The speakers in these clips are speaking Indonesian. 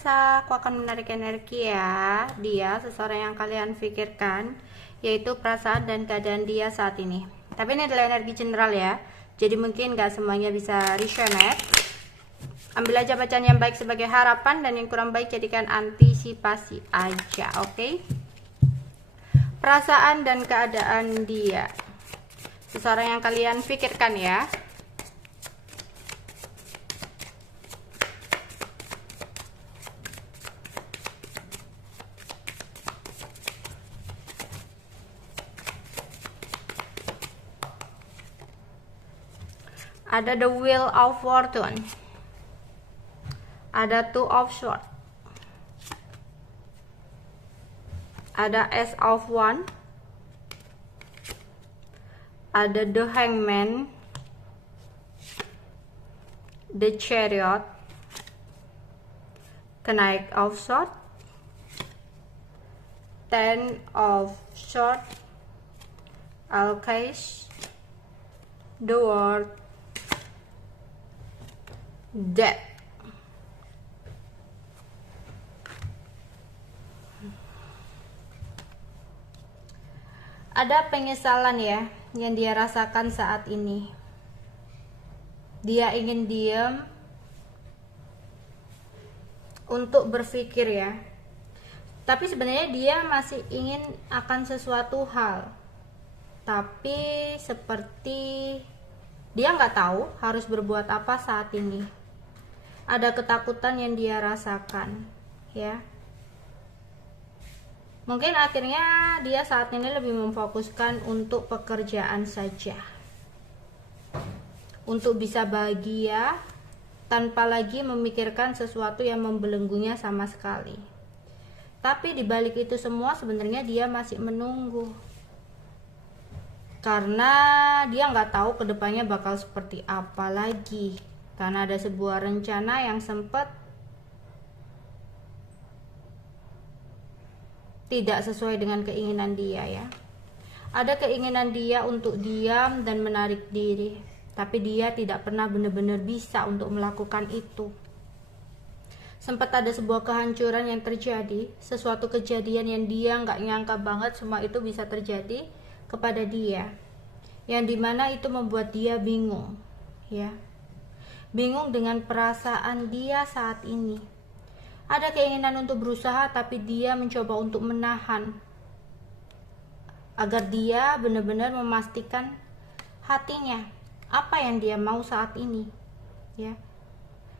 biasa, aku akan menarik energi ya. Dia seseorang yang kalian pikirkan, yaitu perasaan dan keadaan dia saat ini. Tapi ini adalah energi general ya. Jadi mungkin gak semuanya bisa resonate. Ambil aja bacaan yang baik sebagai harapan dan yang kurang baik jadikan antisipasi aja, oke? Perasaan dan keadaan dia. Seseorang yang kalian pikirkan ya. Ada the Wheel of Fortune, ada Two of Swords, ada Ace of Wands, ada the Hangman, the Chariot, Knight of Swords, Ten of Swords, Alchemist, the World, Death. Ada penyesalan ya yang dia rasakan saat ini. Dia ingin diam untuk berpikir ya. Tapi sebenarnya dia masih ingin akan sesuatu hal. Tapi seperti dia nggak tahu harus berbuat apa saat ini. Ada ketakutan yang dia rasakan ya. Mungkin akhirnya dia saat ini lebih memfokuskan untuk pekerjaan saja, untuk bisa bahagia tanpa lagi memikirkan sesuatu yang membelenggunya sama sekali. Tapi dibalik itu semua sebenarnya dia masih menunggu, karena dia nggak tahu kedepannya bakal seperti apa lagi. Karena ada sebuah rencana yang sempat tidak sesuai dengan keinginan dia ya. Ada keinginan dia untuk diam dan menarik diri, tapi dia tidak pernah benar-benar bisa untuk melakukan itu. Sempat ada sebuah kehancuran yang terjadi, sesuatu kejadian yang dia nggak nyangka banget semua itu bisa terjadi kepada dia, yang dimana itu membuat dia bingung ya. Bingung dengan perasaan dia saat ini. Ada keinginan untuk berusaha, tapi dia mencoba untuk menahan agar dia benar-benar memastikan hatinya apa yang dia mau saat ini ya.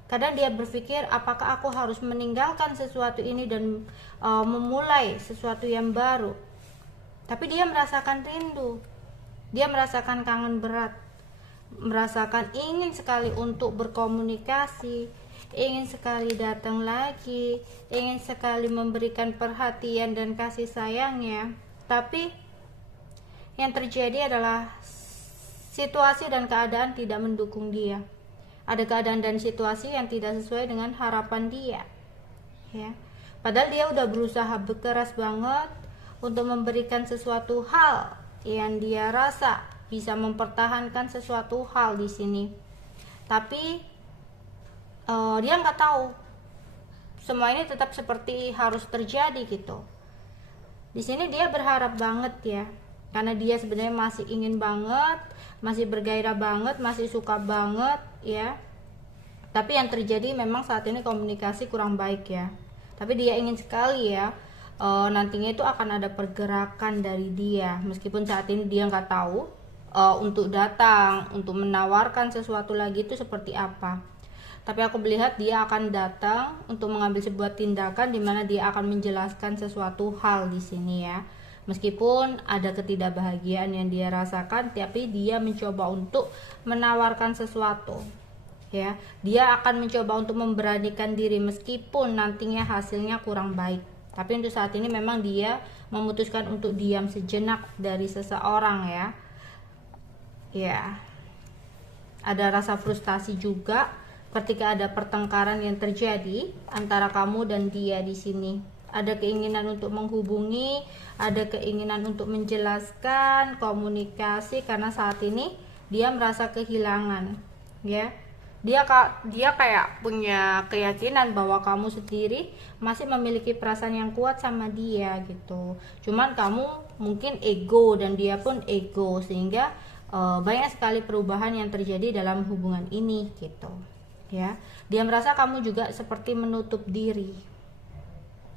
Kadang dia berpikir, apakah aku harus meninggalkan sesuatu ini dan memulai sesuatu yang baru. Tapi dia merasakan rindu, dia merasakan kangen berat, merasakan ingin sekali untuk berkomunikasi, ingin sekali datang lagi, ingin sekali memberikan perhatian dan kasih sayangnya. Tapi yang terjadi adalah situasi dan keadaan tidak mendukung dia. Ada keadaan dan situasi yang tidak sesuai dengan harapan dia ya. Padahal dia udah berusaha berkeras banget untuk memberikan sesuatu hal yang dia rasa bisa mempertahankan sesuatu hal di sini. Tapi dia nggak tahu semua ini tetap seperti harus terjadi gitu. Di sini dia berharap banget ya, karena dia sebenarnya masih ingin banget, masih bergairah banget, masih suka banget ya. Tapi yang terjadi memang saat ini komunikasi kurang baik ya. Tapi dia ingin sekali ya, nantinya itu akan ada pergerakan dari dia, meskipun saat ini dia nggak tahu untuk datang, untuk menawarkan sesuatu lagi itu seperti apa. Tapi aku melihat dia akan datang untuk mengambil sebuah tindakan di mana dia akan menjelaskan sesuatu hal di sini ya. Meskipun ada ketidakbahagiaan yang dia rasakan, tapi dia mencoba untuk menawarkan sesuatu ya. Dia akan mencoba untuk memberanikan diri meskipun nantinya hasilnya kurang baik. Tapi untuk saat ini memang dia memutuskan untuk diam sejenak dari seseorang ya. Ya, ada rasa frustasi juga ketika ada pertengkaran yang terjadi antara kamu dan dia di sini. Ada keinginan untuk menghubungi, ada keinginan untuk menjelaskan komunikasi, karena saat ini dia merasa kehilangan ya. Dia kayak punya keyakinan bahwa kamu sendiri masih memiliki perasaan yang kuat sama dia gitu. Cuman kamu mungkin ego dan dia pun ego, sehingga banyak sekali perubahan yang terjadi dalam hubungan ini gitu. Ya, dia merasa kamu juga seperti menutup diri.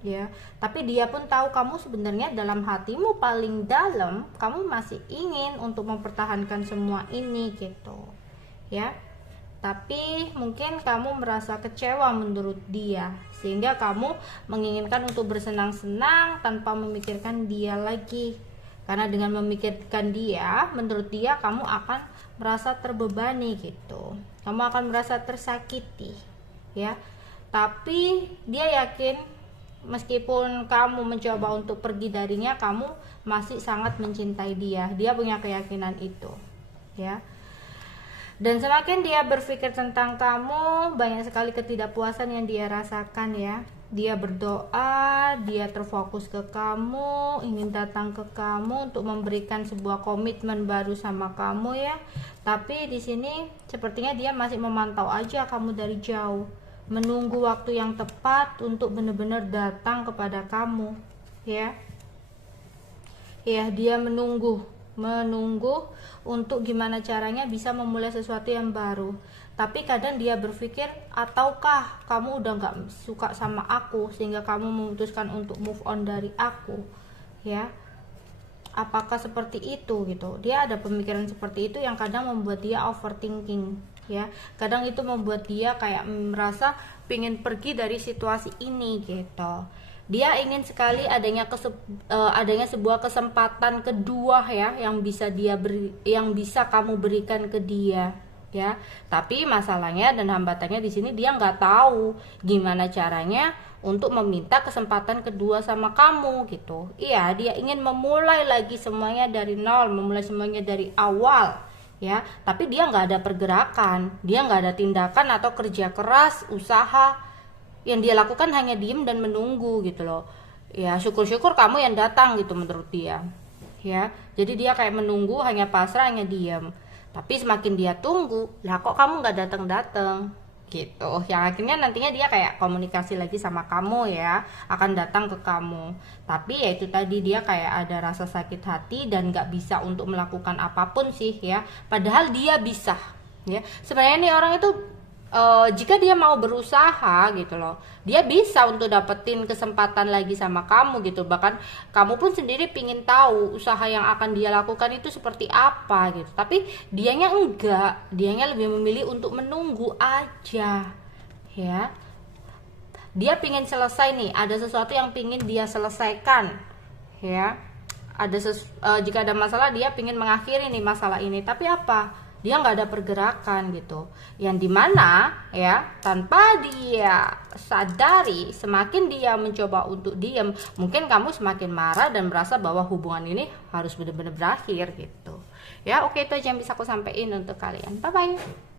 Ya, tapi dia pun tahu kamu sebenarnya dalam hatimu paling dalam kamu masih ingin untuk mempertahankan semua ini gitu. Ya. Tapi mungkin kamu merasa kecewa menurut dia, sehingga kamu menginginkan untuk bersenang-senang tanpa memikirkan dia lagi. Karena dengan memikirkan dia, menurut dia kamu akan merasa terbebani gitu. Kamu akan merasa tersakiti, ya. Tapi dia yakin meskipun kamu mencoba untuk pergi darinya, kamu masih sangat mencintai dia. Dia punya keyakinan itu, ya. Dan semakin dia berpikir tentang kamu, banyak sekali ketidakpuasan yang dia rasakan ya. Dia berdoa, dia terfokus ke kamu, ingin datang ke kamu untuk memberikan sebuah komitmen baru sama kamu ya. Tapi di sini sepertinya dia masih memantau aja kamu dari jauh, menunggu waktu yang tepat untuk benar-benar datang kepada kamu ya. Ya, dia menunggu untuk gimana caranya bisa memulai sesuatu yang baru. Tapi kadang dia berpikir, ataukah kamu udah gak suka sama aku sehingga kamu memutuskan untuk move on dari aku ya. Apakah seperti itu gitu. Dia ada pemikiran seperti itu yang kadang membuat dia overthinking ya. Kadang itu membuat dia kayak merasa pengen pergi dari situasi ini gitu. Dia ingin sekali adanya sebuah kesempatan kedua ya, yang bisa kamu berikan ke dia ya. Tapi masalahnya dan hambatannya di sini, dia nggak tahu gimana caranya untuk meminta kesempatan kedua sama kamu gitu. Iya, dia ingin memulai lagi semuanya dari nol, memulai semuanya dari awal ya. Tapi dia nggak ada pergerakan, dia nggak ada tindakan atau kerja keras, usaha. Yang dia lakukan hanya diem dan menunggu gitu loh ya. Syukur-syukur kamu yang datang gitu menurut dia ya. Jadi dia kayak menunggu, hanya pasrah, hanya diem. Tapi semakin dia tunggu, lah kok kamu nggak datang gitu. Yang akhirnya nantinya dia kayak komunikasi lagi sama kamu ya, akan datang ke kamu. Tapi ya itu tadi, dia kayak ada rasa sakit hati dan nggak bisa untuk melakukan apapun sih ya. Padahal dia bisa ya. Sebenarnya nih orang itu jika dia mau berusaha gitu loh, dia bisa untuk dapetin kesempatan lagi sama kamu gitu. Bahkan kamu pun sendiri pingin tahu usaha yang akan dia lakukan itu seperti apa gitu. Tapi dianya enggak, dianya lebih memilih untuk menunggu aja ya. Dia pingin selesai nih, ada sesuatu yang pingin dia selesaikan ya. Jika ada masalah, dia pingin mengakhiri nih masalah ini. Tapi apa? Dia nggak ada pergerakan gitu, yang dimana ya tanpa dia sadari, semakin dia mencoba untuk diam, mungkin kamu semakin marah dan merasa bahwa hubungan ini harus benar-benar berakhir gitu ya. Oke, itu aja yang bisa aku sampaikan untuk kalian. Bye bye.